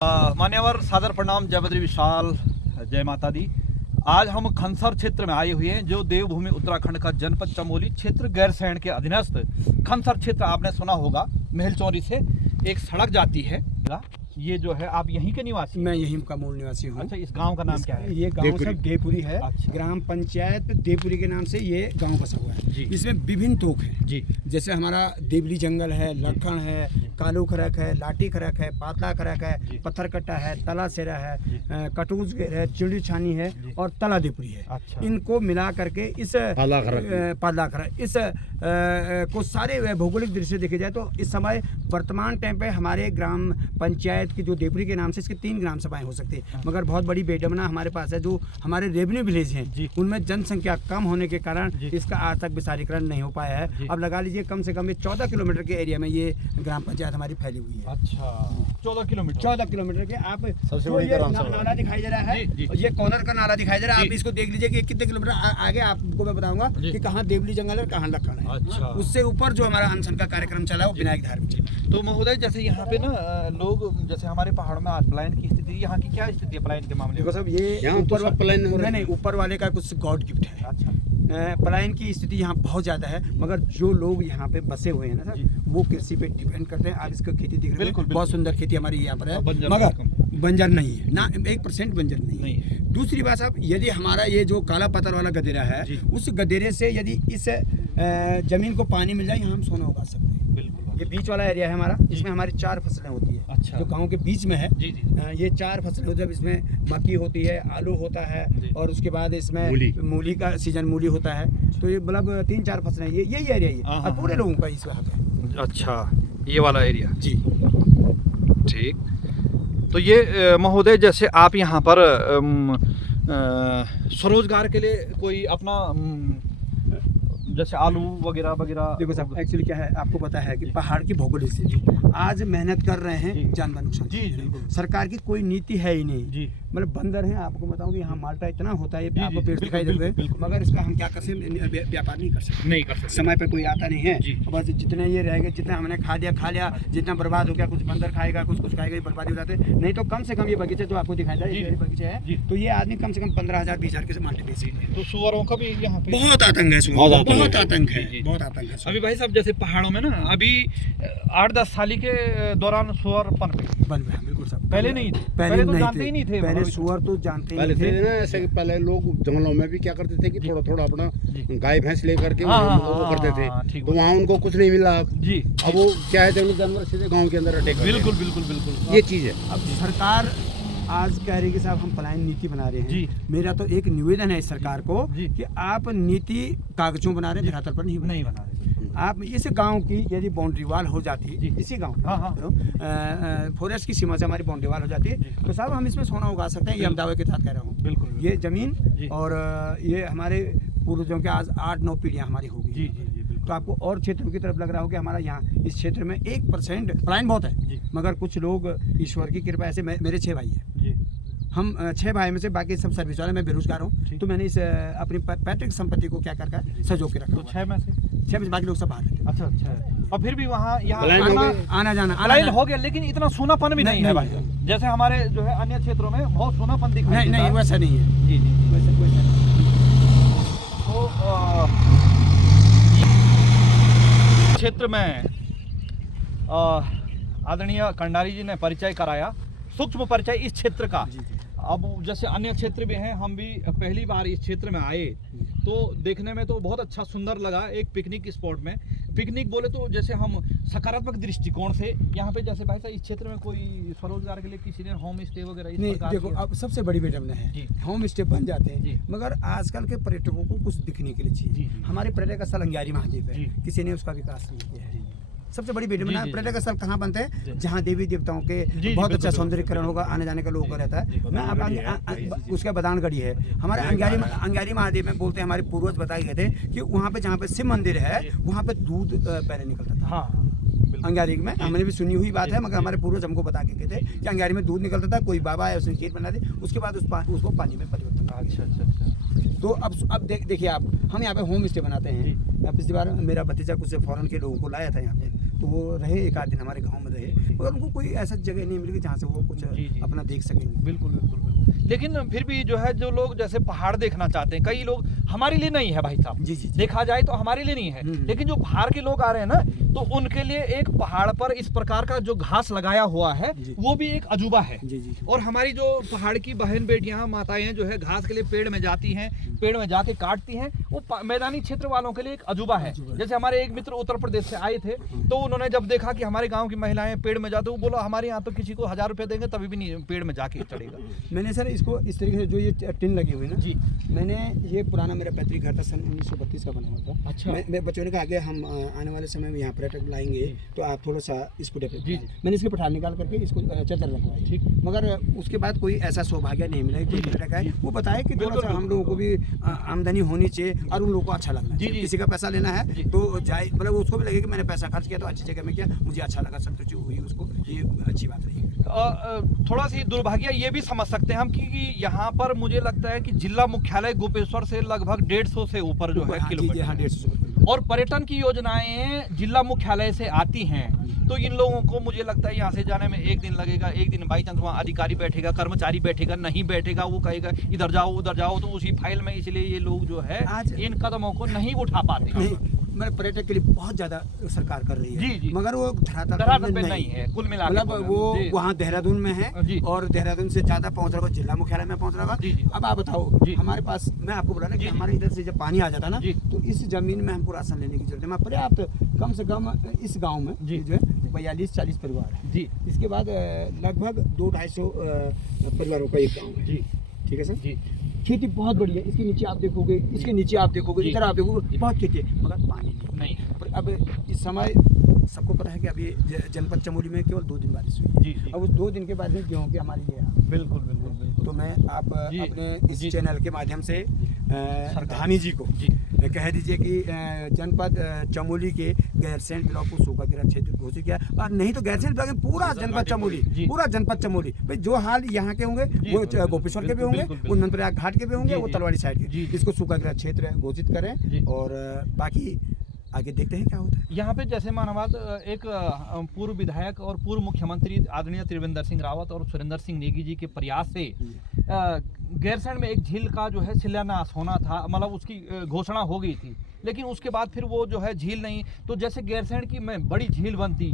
मान्यवर सादर प्रणाम, जय बद्री विशाल, जय माता दी। आज हम खनसर क्षेत्र में आए हुए हैं, जो देवभूमि उत्तराखंड का जनपद चमोली क्षेत्र गैरसैंण के अधीनस्थ खनसर क्षेत्र। आपने सुना होगा महलचौरी से एक सड़क जाती है। ये जो है, आप यहीं के निवासी? मैं यहीं का मूल निवासी हूँ। अच्छा, इस गांव का नाम क्या है? ये गांव सब देवपुरी है। अच्छा। ग्राम पंचायत देवपुरी के नाम से ये गांव बसा हुआ है। इसमें विभिन्न तोक है जी। जैसे हमारा देवली जंगल है, लखन है, कालू खरक है, लाठी खरक है, पातला खरक है, पत्थर कट्टा है, तला सेरा है, कटूज है, चिड़ी छानी है और तला देवपुरी है। अच्छा। इनको मिला करके इस पातला खरक इस को सारे भौगोलिक दृश्य देखे जाए तो इस समय वर्तमान टाइम पे हमारे ग्राम पंचायत की जो देवपुरी के नाम से इसके 3 ग्राम सभाएं हो सकती है। मगर बहुत बड़ी बेडमना हमारे पास है, जो हमारे रेवेन्यू विलेज हैं उनमें जनसंख्या कम होने के कारण इसका आज तक विस्तारीकरण नहीं हो पाया है। अब लगा लीजिए कम से कम 14 किलोमीटर के एरिया में ये ग्राम पंचायत हमारी फैली हुई है। अच्छा, 14 किलोमीटर के आप सबसे बड़ी नाला दिखाई दे रहा है, ये कॉर्नर का नाला दिखाई दे रहा है। आप इसको देख लीजिए कि कितने किलोमीटर आगे आपको मैं बताऊंगा कि कहाँ देवली जंगल है, कहाँ लखन है। अच्छा। उससे ऊपर जो हमारा अनशन का कार्यक्रम चला वो विनायक धार में चला। तो महोदय, जैसे यहाँ पे ना लोग, जैसे हमारे पहाड़ों में आज पलायन की स्थिति, यहाँ की क्या स्थिति है पलायन के मामले में? देखो साहब, ये ऊपर पलायन नहीं, ऊपर वाले का कुछ गॉड गिफ्ट है। अच्छा। पलायन की स्थिति यहाँ बहुत ज़्यादा है, मगर जो लोग यहाँ पे बसे हुए हैं ना सर, वो कृषि पे डिपेंड करते हैं। आप इसका खेती देख रहे हैं, बहुत सुंदर खेती हमारी यहाँ पर है, मगर बंजर नहीं है ना, 1% बंजर नहीं है। दूसरी बात साहब, यदि हमारा ये जो काला पत्थर वाला गदेरा है, उस गदेरे से यदि इस जमीन को पानी मिल जाए, यहाँ हम सोना उगा सकते हैं। ये बीच वाला एरिया है हमारा, इसमें हमारी 4 फसलें होती है। अच्छा। जो गांव के बीच में है, ये 4 फसलें होती है। इसमें मक्की होती है, आलू होता है, और उसके बाद इसमें मूली का सीजन मूली होता है। तो ये मतलब 3-4 फसलें, ये यही एरिया है और पूरे लोगों का इस वहाँ पे। अच्छा, ये वाला एरिया जी, ठीक। तो ये महोदय, जैसे आप यहाँ पर स्वरोजगार के लिए कोई अपना जैसे आलू वगैरह वगैरह, देखो साहब, एक्चुअली क्या है, आपको पता है कि पहाड़ की भौगोलिक स्थिति, आज मेहनत कर रहे हैं, जानवर नुकसान। जी, सरकार की कोई नीति है ही नहीं। जी, मतलब बंदर है। आपको बताऊं कि यहाँ माल्टा इतना होता है, आपको पेड़ दिखाई देते हैं, मगर इसका हम क्या कर सकते, व्यापार नहीं कर सकते। समय पे कोई आता नहीं है। बस जितने ये रहेंगे, जितना हमने खा लिया, जितना बर्बाद हो गया, कुछ बंदर खाएगा, कुछ खाएगा, बर्बादी हो जाते। नहीं तो कम से कम ये बगीचे जो आपको दिखाई दे रहे हैं, बगीचे है, तो ये आदमी कम से कम 15,000-20,000 के माल्टे बेच सकते हैं। तो सुअरों का भी यहाँ पे बहुत आतंक है, बहुत आतंक है। अभी भाई साहब, जैसे पहाड़ों में ना, अभी 8-10 साल के दौरान सुअर बिल्कुल साहब, पहले नहीं थे, पहले तो जानते ही नहीं थे। पहले सुअर तो जानते ही थे ना, ऐसे पहले लोग जंगलों में भी क्या करते थे कि थोड़ा अपना गाय भैंस लेकर के वो करते थे, तो वहाँ उनको कुछ नहीं मिला जी। अब वो क्या है, जंगली जानवर सीधे गाँव के अंदर अटैक। बिल्कुल ये चीज़ है। अब सरकार आज कह रही है कि साहब हम पलायन नीति बना रहे हैं। मेरा तो एक निवेदन है इस सरकार को कि आप नीति कागजों बना रहे हैं, धरातल पर नहीं बना रहे। आप इस गांव की यदि बाउंड्री वाल हो जाती, इसी गांव फॉरेस्ट की सीमा से हमारी बाउंड्री वाल हो जाती है, तो साहब हम इसमें सोना उगा सकते हैं। ये हम दावे के साथ कह रहा हूँ। बिल्कुल, ये जमीन और ये हमारे पूर्वजों के आज 8-9 पीढ़ियाँ हमारी होगी। तो आपको और क्षेत्रों की तरफ लग रहा हो कि हमारा यहाँ इस क्षेत्र में 1% पलायन बहुत है, मगर कुछ लोग ईश्वर की कृपा, ऐसे मेरे 6 भाई हैं। हम 6 भाई में से बाकी सब सर्विस वाले, मैं बेरोजगार हूँ। तो मैंने इस अपनी पैतृक संपत्ति को क्या कर सजो के रखा। तो 6 में से बाकी लोग सब बाहर रहते। अच्छा। और फिर भी वहाँ यहाँ आना जाना हो गया, लेकिन इतना सोनापन भी नहीं है भाई, जैसे हमारे जो है अन्य क्षेत्रों में बहुत सोनापन दिखाई देता है। नहीं, वैसा नहीं है। जी, वैसा तो क्षेत्र में आदरणीय कंडारी जी ने परिचय कराया, सूक्ष्म परिचय इस क्षेत्र का। अब जैसे अन्य क्षेत्र भी हैं, हम भी पहली बार इस क्षेत्र में आए, तो देखने में तो बहुत अच्छा सुंदर लगा। एक पिकनिक स्पॉट में, पिकनिक बोले तो जैसे हम सकारात्मक दृष्टिकोण से यहाँ पे, जैसे भाई साहब इस क्षेत्र में कोई स्वरोजगार के लिए किसी ने होम स्टे वगैरह इस प्रकार? देखो, अब सबसे बड़ी बेडमना है, होम स्टे बन जाते हैं, मगर आजकल के पर्यटकों को कुछ दिखने के लिए चाहिए। हमारे पर्यटक स्थल अंगारी महादेव है, किसी ने उसका विकास नहीं किया है। सबसे बड़ी बेडमना पर्यटक स्थल कहाँ बनते हैं, जहाँ देवी देवताओं के बहुत अच्छा सौंदर्यीकरण होगा, आने जाने का लोगों का रहता है। मैं उसका बदानगढ़ी है, हमारे अंगारी महादेव में बोलते हैं, हमारे पूर्वज बताए गए थे कि वहाँ पे, जहाँ पे शिव मंदिर है, वहाँ पे दूध पहले निकलता था। अंगारी में हमने भी सुनी हुई बात है, मगर हमारे पूर्वज हमको बता के गए थे कि अंगारी में दूध निकलता था। कोई बाबा है, उसने खीर बना दी, उसके बाद उसको पानी में परिवर्तन। अच्छा। तो अब देखिए आप, हम यहाँ पे होम स्टे बनाते हैं। पिछली बार मेरा भतीजा कुछ फॉरेन के लोगों को लाया था यहाँ पे, तो वो रहे, एक आध दिन हमारे गांव में रहे, मगर उनको कोई ऐसा जगह नहीं मिली जहाँ से वो कुछ अपना देख सकेंगे। बिल्कुल बिल्कुल बिल्कुल। लेकिन फिर भी जो है, जो लोग जैसे पहाड़ देखना चाहते हैं, कई लोग, हमारे लिए नहीं है भाई साहब, जी जी, देखा जाए तो हमारे लिए नहीं है, लेकिन जो बाहर के लोग आ रहे हैं ना, तो उनके लिए एक पहाड़ पर इस प्रकार का जो घास लगाया हुआ है वो भी एक अजूबा है। जी जी। और हमारी जो पहाड़ की बहन बेटियां माताएं जो है घास के लिए पेड़ में जाती हैं, पेड़ में जाके काटती हैं, वो मैदानी क्षेत्र वालों के लिए एक अजूबा है। जैसे हमारे एक मित्र उत्तर प्रदेश से आए थे, तो उन्होंने जब देखा कि हमारे गांव की महिलाएं पेड़ में जाते, वो बोला हमारे यहाँ तो किसी को 1000 रुपए देंगे तभी भी नहीं पेड़ में जाके चढ़ेगा। मैंने सर इसको इस तरीके से, जो ये टिन लगी हुई ना जी, मैंने ये पुराना मेरा पैतृक घर था, सन 1932 का बना हुआ था। अच्छा। मैं बच्चों ने कहा कि हम आने वाले समय में यहाँ पर्यटक लाएंगे तो आप थोड़ा सा इसको डेवलप कीजिए। मैंने इसके पठार निकाल करके इसको चदर लगवाई, ठीक, मगर उसके बाद कोई ऐसा सौभाग्य नहीं मिला। कोई पर्यटक आए वो बताए कि थोड़ा सा हम लोगों को भी आमदनी होनी चाहिए और उन लोगों को अच्छा लगना चाहिए। किसी का पैसा लेना है तो जाए, मतलब उसको भी लगे कि मैंने पैसा खर्च किया तो अच्छी जगह में किया, मुझे अच्छा लगा, संतुष्टि हुई उसको, ये अच्छी बात रही। थोड़ा सी दुर्भाग्य ये भी समझ सकते हैं हम कि यहाँ पर मुझे लगता है कि जिला मुख्यालय गोपेश्वर से लगभग 150 से ऊपर जो है किलोमीटर, 150 और पर्यटन की योजनाएं जिला मुख्यालय से आती हैं, तो इन लोगों को मुझे लगता है यहाँ से जाने में एक दिन लगेगा। एक दिन बाई चांस वहाँ अधिकारी बैठेगा, कर्मचारी बैठेगा, नहीं बैठेगा, वो कहेगा इधर जाओ उधर जाओ, तो उसी फाइल में, इसलिए ये लोग जो है इन कदमों को नहीं उठा पाते। मतलब पर्यटक के लिए बहुत ज्यादा सरकार कर रही है, जी जी, मगर वो धरातल पे नहीं है कुल मिला, मतलब वो वहाँ देहरादून में है और देहरादून से ज्यादा पहुँच रहा है जिला मुख्यालय में पहुँच रहा है। अब आप बताओ, हमारे पास, मैं आपको बोला ना कि हमारे इधर से जब पानी आ जाता ना, तो इस जमीन में हमको राशन लेने की जरूरत है। पर्याप्त कम से कम इस गाँव में जो है 42-40 परिवार है जी, इसके बाद लगभग 200-250 परिवारों का एक गाँव है जी, ठीक है सर जी। खेती बहुत बढ़िया है, इसके नीचे आप देखोगे, इसके नीचे आप देखोगे, इधर आप देखोगे, बहुत खेती है, मगर पानी नहीं। अब इस समय सबको पता है कि अभी जनपद चमोली में केवल 2 दिन बारिश हुई जी, अब उस 2 दिन के बाद में गेहूँ की हमारी ये बिल्कुल बिल्कुल बिल्कुल। तो मैं आप अपने इस चैनल के माध्यम से धानी जी को कह दीजिए कि जनपद चमोली के गैरसैंण ब्लॉक को सूखाग्रस्त क्षेत्र घोषित किया, और नहीं तो गैरसैंण ब्लॉक में पूरा जनपद चमोली, पूरा जनपद चमोली भाई, जो हाल यहाँ के होंगे वो गोपेश्वर के भी होंगे, वो नंदप्रयाग घाट के भी होंगे, वो तलवाड़ी साइड के, इसको सूखाग्रस्त क्षेत्र घोषित करें और बाकी आगे देखते हैं क्या होता है। यहाँ पे जैसे मानवाद एक पूर्व विधायक और पूर्व मुख्यमंत्री आदरणीय त्रिवेंद्र सिंह रावत और सुरेंद्र सिंह नेगी जी के प्रयास से गैरसैंण में एक झील का जो है शिलान्यास होना था, मतलब उसकी घोषणा हो गई थी, लेकिन उसके बाद फिर वो जो है झील नहीं, तो जैसे गैरसैंण की में बड़ी झील बनती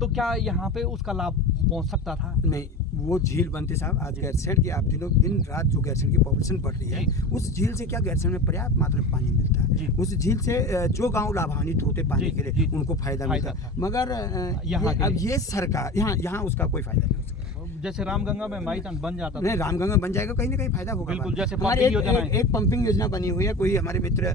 तो क्या यहाँ पे उसका लाभ पहुँच सकता था? नहीं, वो झील बनते साहब, आज गैरसैंण की आप दिन रात जो गैरसैंण की पॉपुलेशन बढ़ रही है, उस झील से क्या गैरसैंण में पर्याप्त मात्रा में पानी मिलता है, उस झील से जो गांव लाभान्वित होते पानी के लिए उनको फायदा मिलता है, मगर अब ये सरकार यहाँ उसका कोई फायदा नहीं हो सकता। जैसे रामगंगा में बाई चांस बन जाता, नहीं रामगंगा बन जाएगा, कहीं ना कहीं फायदा होगा। बिल्कुल, जैसे हमारे एक पंपिंग योजना बनी हुई है, कोई हमारे मित्र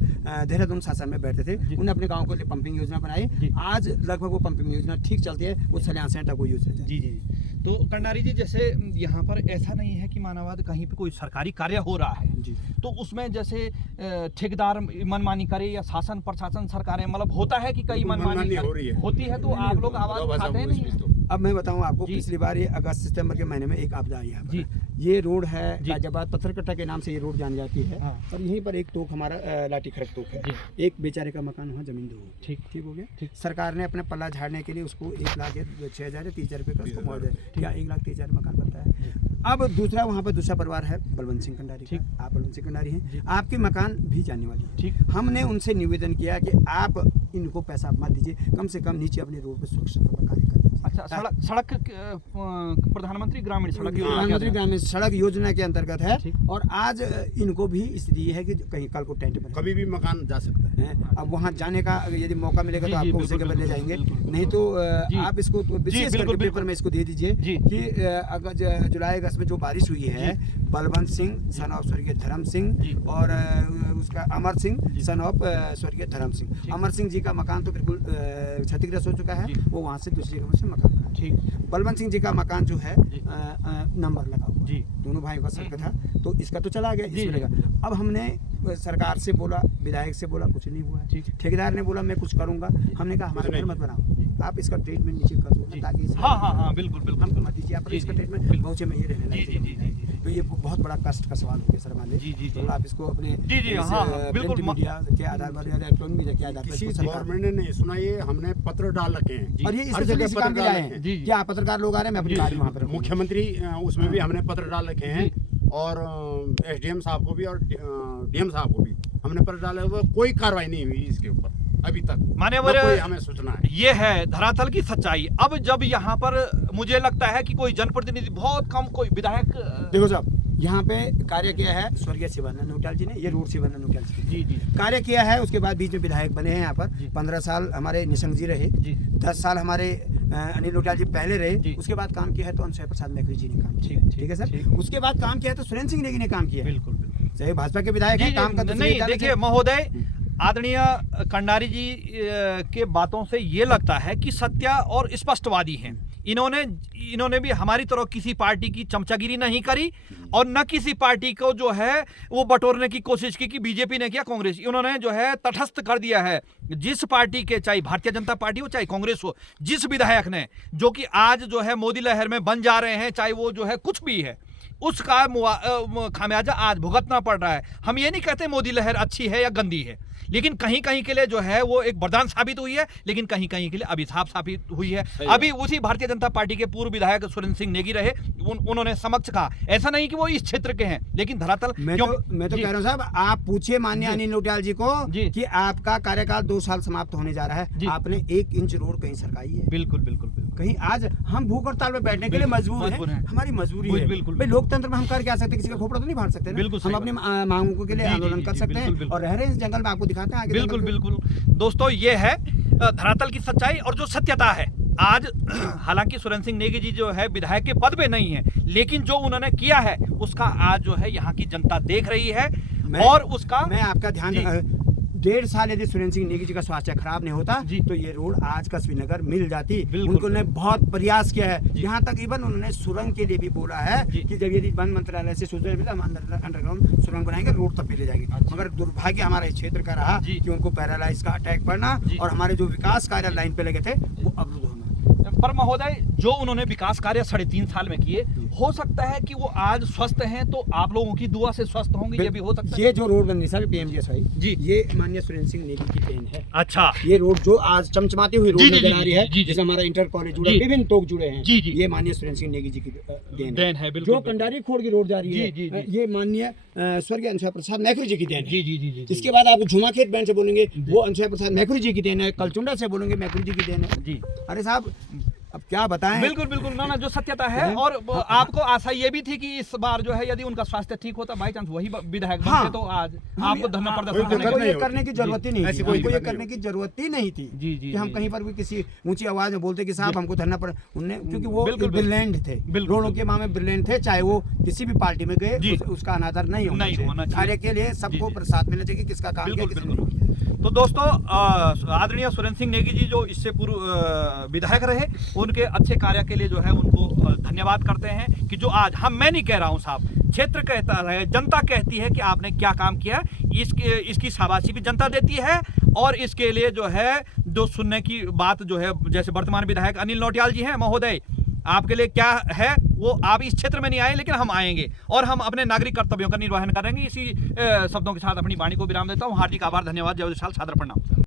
देहरादून शासन में बैठे थे, उन्होंने अपने गांव के लिए पंपिंग योजना बनाई, आज लगभग वो पंपिंग योजना ठीक चलती है, वो सल्यासेंट को यूज है। जी जी। तो कंडारी जी, जैसे यहाँ पर ऐसा नहीं है कि मानवाद कहीं पे कोई सरकारी कार्य हो रहा है जी, तो उसमें जैसे ठेकेदार मनमानी करे या शासन प्रशासन सरकारें, मतलब होता है कि कई मनमानी होती है, तो आप लोग आवाज उठाते हैं नहीं? अब मैं बताऊं आपको, पिछली बार ये अगस्त सितंबर के महीने में एक आपदा आई है, ये रोड है गाजियाबाद पत्थरकट्टा के नाम से ये रोड जानी जाती है, और यहीं पर एक तोक हमारा लाठी खड़क तोक है, एक बेचारे का मकान वहाँ जमीन दो, ठीक हो गया। सरकार ने अपना पल्ला झाड़ने के लिए उसको 1,06,000 30,000 रुपये का उसको मुआवजा, ठीक है, 1,30,000 मकान बनता है। अब दूसरा वहाँ पर दूसरा परिवार है बलवंत सिंह कंडारी, ठीक, आप बलवंत सिंह कंडारी हैं, आपके मकान भी जाने वाली है, ठीक। हमने उनसे निवेदन किया कि आप इनको पैसा मत दीजिए, कम से कम नीचे अपने रोड पर सुरक्षा का कार्य करें। अच्छा, सड़क प्रधानमंत्री ग्रामीण सड़क योजना के अंतर्गत है, और आज इनको भी स्थिति है कि कहीं कल को टेंट में कभी भी मकान जा सकता है। अब वहाँ जाने का यदि मौका मिलेगा तो आपको उसी के बदले जाएंगे, नहीं तो आप इसको विशेष करके पेपर में इसको दे दीजिए कि अगर जुलाई अगस्त में जो बारिश हुई है, बलवंत सिंह सन ऑफ स्वर्गीय धर्म सिंह और उसका अमर सिंह सन ऑफ स्वर्गीय धर्म सिंह, अमर सिंह जी का मकान तो बिल्कुल क्षतिग्रस्त हो चुका है, वो वहाँ से दूसरी जगह से मकान ठीक। बलवंत सिंह जी का मकान जो है नंबर लगा हुआ जी। दोनों भाइयों का सर्कल था, तो इसका तो चला गया, इसमें लगा। अब हमने सरकार से बोला, विधायक से बोला, कुछ नहीं हुआ। ठेकेदार ने बोला मैं कुछ करूंगा, हमने कहा हमारा घर मत बनाओ, आप इसका ट्रीटमेंट नीचे कर दो ताकि हाँ बिल्कुल बिल्कुल हमको मत दीजिए, आप इसका ट्रीटमेंट बहुत में ही रहने लगे। तो ये बहुत बड़ा कष्ट का सवाल हो गया सर हमारे। तो आप इसको अपने प्रिंट मीडिया के आधार पर या इलेक्ट्रॉनिक मीडिया के आधार पर किसी गवर्नमेंट ने नहीं सुना, ये हमने पत्र डाल रखे हैं और ये हर जगह इस पत्र काम के डाल लिए आए रखे हैं। क्या पत्रकार लोग आ रहे हैं, मैं अपनी गाड़ी वहाँ पर मुख्यमंत्री उसमें भी हमने पत्र डाल रखे हैं और एसडीएम साहब को भी और डीएम साहब को भी हमने पत्र डाले हुए, कोई कार्रवाई नहीं हुई इसके ऊपर अभी तक। मान्यवर कोई हमें सूचना है, ये है धरातल की सच्चाई। अब जब यहाँ पर मुझे लगता है कि कोई जनप्रतिनिधि बहुत कम, कोई विधायक, देखो साहब यहाँ पे कार्य किया है स्वर्गीय शिवानंद नौटियाल जी ने, ये रोड शिवानंद नौटियाल जी जी कार्य किया है। उसके बाद बीच में विधायक बने हैं यहाँ पर, 15 साल हमारे निशंक जी रहे, 10 साल हमारे अनिल नौटियाल जी पहले रहे। उसके बाद काम किया है तो अंशय प्रसाद मैकरी जी ने काम किया, ठीक है सर। उसके बाद काम किया है तो सुरेंद्र सिंह नेगी ने काम किया, बिल्कुल बिल्कुल, चाहे भाजपा के विधायक हैं, काम का नहीं। देखिए महोदय, आदरणीय कंडारी जी के बातों से ये लगता है कि सत्य और स्पष्टवादी हैं। इन्होंने भी हमारी तरह किसी पार्टी की चमचागिरी नहीं करी और न किसी पार्टी को जो है वो बटोरने की कोशिश की कि बीजेपी ने किया, कांग्रेस। इन्होंने जो है तटस्थ कर दिया है। जिस पार्टी के, चाहे भारतीय जनता पार्टी हो चाहे कांग्रेस हो, जिस विधायक ने जो कि आज जो है मोदी लहर में बन जा रहे हैं, चाहे वो जो है कुछ भी है, उसका खामियाजा आज भुगतना पड़ रहा है। हम ये नहीं कहते मोदी लहर अच्छी है या गंदी है, लेकिन कहीं कहीं के लिए जो है वो एक वरदान साबित हुई है, लेकिन कहीं कहीं के लिए अभिशाप साबित हुई है। अभी उसी भारतीय जनता पार्टी के पूर्व विधायक सुरेंद्र सिंह नेगी रहे, उन्होंने समक्ष कहा, ऐसा नहीं कि वो इस क्षेत्र के हैं, लेकिन धरातल मैं तो कह रहा हूँ साहब, आप पूछिए माननीय अनिल नौटियाल जी को कि आपका कार्यकाल 2 साल समाप्त होने जा रहा है, आपने 1 इंच रोड कहीं सरकाई है? बिल्कुल बिल्कुल बिल्कुल। कहीं आज हम भूख हड़ताल में बैठने के लिए मजबूर हैं, हमारी मजबूरी है। बिल्कुल भाई लोकतंत्र में हम कर क्या सकते, किसी का खोपड़ा तो नहीं फाड़ सकते ना। हम अपनी मांगों के लिए आंदोलन कर सकते हैं और रह रहे हैं इस जंगल में, आपको दिखाते हैं आगे। बिल्कुल बिल्कुल दोस्तों, ये है धरातल की सच्चाई और जो सत्यता है। आज हालांकि सुरेंद्र सिंह नेगी जी जो है विधायक के पद पे नहीं है, लेकिन जो उन्होंने किया है उसका आज जो है यहाँ की जनता देख रही है। और उसका मैं आपका ध्यान 1.5 साल यदि सुरेंद्र सिंह नेगी जी का स्वास्थ्य खराब नहीं होता तो ये रोड आज कसबी नगर मिल जाती। उन्होंने बहुत प्रयास किया है, यहाँ तक इवन उन्होंने सुरंग के लिए भी बोला है कि जब यदि वन मंत्रालय से सूचना मिला हम अंडरग्राउंड सुरंग बनाएंगे, रोड तब पे ले जाएगी। मगर दुर्भाग्य हमारे इस क्षेत्र का रहा कि उनको पैरालाइज का अटैक पड़ना और हमारे जो विकास कार्य लाइन पे लगे थे वो अवरुद्ध होना। पर महोदय, जो उन्होंने विकास कार्य 3.5 साल में किए, हो सकता है कि वो आज स्वस्थ हैं, तो आप लोगों की दुआ से स्वस्थ होंगे, ये भी हो सकता है। ये जो रोड बन रही है पीएमजीएसवाई जी, ये माननीय सुरेंद्र सिंह नेगी की देन है। अच्छा, ये रोड जो आज चमचमाती हुई रोड नजर आ रही है, जिससे हमारा इंटर कॉलेज जुड़ा, विभिन्न तोक जुड़े हैं, ये माननीय सुरेंद्र सिंह नेगी जी की देन है। जो कंडारी खोड़ की रोड जा रही है, ये माननीय स्वर्गीय अंशय प्रसाद मैकरी जी की देन है। इसके बाद आप झुमाखेत बैंड से बोलेंगे, वो अंशय प्रसाद मैकरी जी की देन है। कलचुंडा से बोलेंगे, मैकरी जी की देन है। अरे साहब, अब क्या बताएं। बिल्कुल बिल्कुल, ना जो सत्यता है। और आपको आशा ये भी थी कि इस बार जो है यदि उनका स्वास्थ्य ठीक होता, बाई चांस वही विधायक बनते, तो आज आपको धरना प्रदर्शन करने की जरूरत ही नहीं थी, हमको ये करने की जरूरत ही नहीं थी कि हम कहीं पर भी किसी ऊंची आवाज में बोलते कि साहब हमको धरना पड़, उनने क्योंकि वो ब्रिलियंट थे, रोडों के मामले में ब्रिलियंट थे, चाहे वो किसी भी पार्टी में गए उसका अनादर नहीं होना चाहिए। कार्य के लिए सबको प्रसाद मिलना चाहिए, किसका काम किया। तो दोस्तों, आदरणीय सुरेंद्र सिंह नेगी जी जो इससे पूर्व विधायक रहे, उनके अच्छे कार्य के लिए जो है उनको धन्यवाद करते हैं कि जो आज मैं नहीं कह रहा हूं साहब, क्षेत्र कहता है, जनता कहती है कि आपने क्या काम किया, इसकी शाबाशी भी जनता देती है। और इसके लिए जो है जो सुनने की बात जो है, जैसे वर्तमान विधायक अनिल नौटियाल जी हैं, महोदय आपके लिए क्या है, वो आप इस क्षेत्र में नहीं आए, लेकिन हम आएंगे और हम अपने नागरिक कर्तव्यों का निर्वहन करेंगे। इसी शब्दों के साथ अपनी वाणी को विराम देता हूँ। हार्दिक आभार, धन्यवाद, जय विशाल, सादर प्रणाम।